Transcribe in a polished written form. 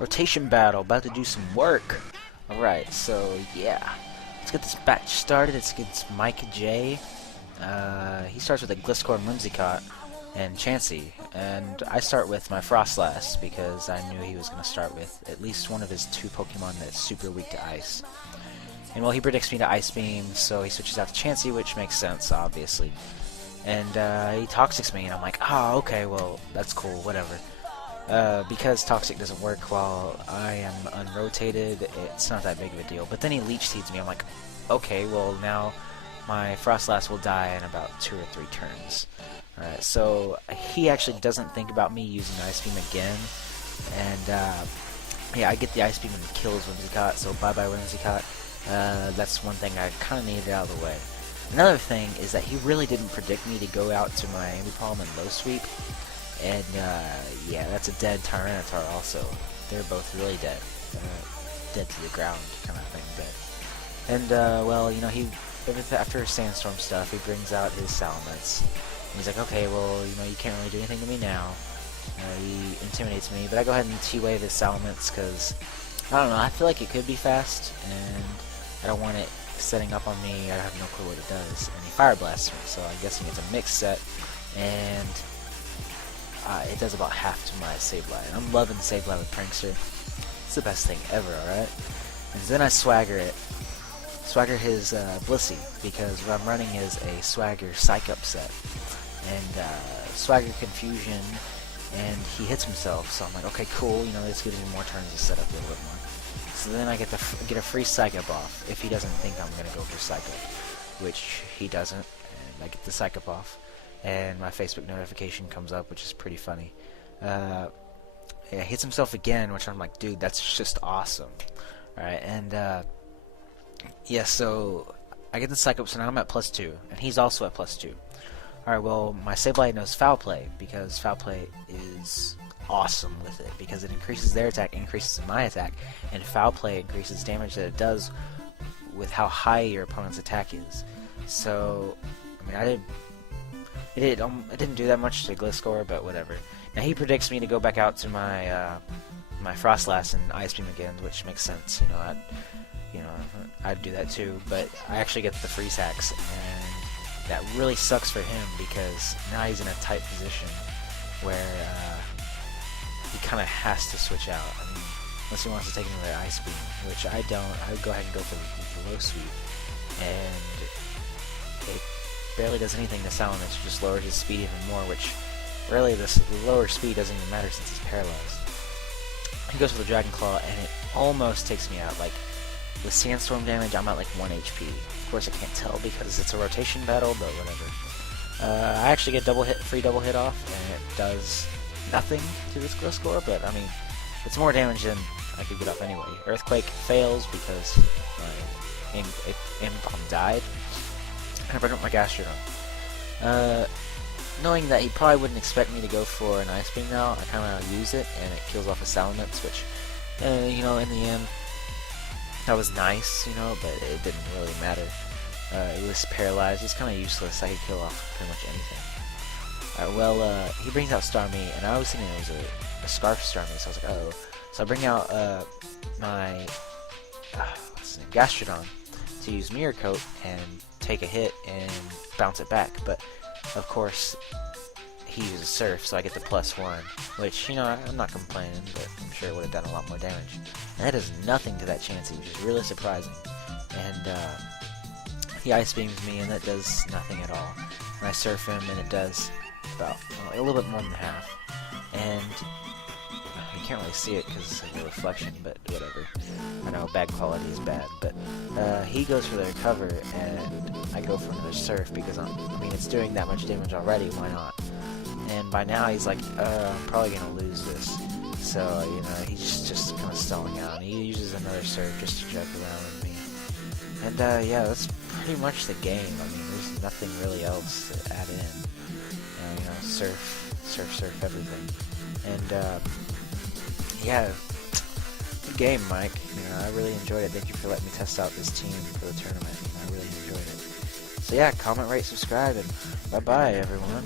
Rotation battle, about to do some work. Alright, so yeah. Let's get this batch started. It's against MikeJ. He starts with a Gliscor and Whimsicott and Chansey. And I start with my Frostlass because I knew he was going to start with at least one of his two Pokemon that's super weak to Ice. And well, he predicts me to Ice Beam, so he switches out to Chansey, which makes sense, obviously. And he Toxics me, and I'm like, oh, okay, well, that's cool, whatever. Because Toxic doesn't work while I am unrotated, it's not that big of a deal. But then he Leech Seeds me, I'm like, okay, well, now my Frostlass will die in about 2 or 3 turns. Alright, so he actually doesn't think about me using Ice Beam again. And, yeah, I get the Ice Beam and it kills Whimsicott, so bye-bye Whimsicott. That's one thing I kind of needed out of the way. Another thing is that he really didn't predict me to go out to my Ambipom and Low Sweep. And, yeah, that's a dead Tyranitar also. They're both really dead. Dead to the ground kind of thing, dead. And, well, you know, after Sandstorm stuff, he brings out his Salamence. And he's like, okay, well, you know, you can't really do anything to me now. He intimidates me, but I go ahead and T-Wave his Salamence, because, I don't know, I feel like it could be fast, and I don't want it setting up on me. I have no clue what it does. And he Fire Blasts me, so I'm guessing it's a mixed set, and it does about half to my Sableye. And I'm loving Sableye with Prankster. It's the best thing ever, alright? And then I Swagger it. Swagger his Blissey, because what I'm running is a Swagger Psych Up set. And Swagger Confusion, and he hits himself, so I'm like, okay, cool, you know, this gives me more turns to set up a little bit more. So then I get a free Psych Up off, if he doesn't think I'm going to go for Psych Up, which he doesn't, and I get the Psych Up off. And my Facebook notification comes up, which is pretty funny. Yeah, hits himself again, which I'm like, dude, that's just awesome. Alright, and yeah, so I get the Psych Up, so now I'm at +2, and he's also at +2. Alright, well, my Sableye knows Foul Play, because Foul Play is awesome with it, because it increases their attack, increases my attack, and Foul Play increases damage that it does with how high your opponent's attack is. So, I mean, it didn't do that much to Gliscor, but whatever. Now he predicts me to go back out to my my Frostlass and Ice Beam again, which makes sense. You know, I'd do that too. But I actually get the Freeze Hacks, and that really sucks for him because now he's in a tight position where he kind of has to switch out. I mean, unless he wants to take another Ice Beam, which I don't. I would go ahead and go for the Low Sweep, and it barely does anything to Salamence, just lowers his speed even more, which really the lower speed doesn't even matter since he's paralyzed. He goes for the Dragon Claw, and it almost takes me out. Like, with Sandstorm damage, I'm at like 1 HP. Of course, I can't tell because it's a rotation battle, but whatever. I actually get free double hit off, and it does nothing to this Gliscor, but I mean, it's more damage than I could get off anyway. Earthquake fails because my Ambipom died. And I bring up my Gastrodon. Knowing that he probably wouldn't expect me to go for an Ice Beam now, I kind of use it, and it kills off a Salamence, which, you know, in the end, that was nice, you know, but it didn't really matter. It was paralyzed. It's kind of useless. I could kill off pretty much anything. Alright, well, he brings out Starmie, and I was thinking it was a Scarf Starmie, so I was like, oh. So I bring out my what's his name? Gastrodon to use Mirror Coat and take a hit and bounce it back, but of course he uses Surf, so I get the +1, which, you know, I'm not complaining, but I'm sure it would have done a lot more damage. And that does nothing to that Chansey, which is really surprising. And he Ice Beams me, and that does nothing at all. And I Surf him, and it does about a little bit more than half. And you can't really see it because of the reflection, but whatever. I know bad quality is bad, but he goes for the recover, and I go for another Surf because I mean, it's doing that much damage already, why not? And by now he's like, I'm probably gonna lose this. So, you know, he's just kind of stalling out, and he uses another Surf just to joke around with me. And yeah, that's pretty much the game. I mean, there's nothing really else to add in. You know, surf everything. And yeah, good game, Mike. You know, I really enjoyed it. Thank you for letting me test out this team for the tournament. I really enjoyed it. So yeah, comment, rate, subscribe, and bye-bye, everyone.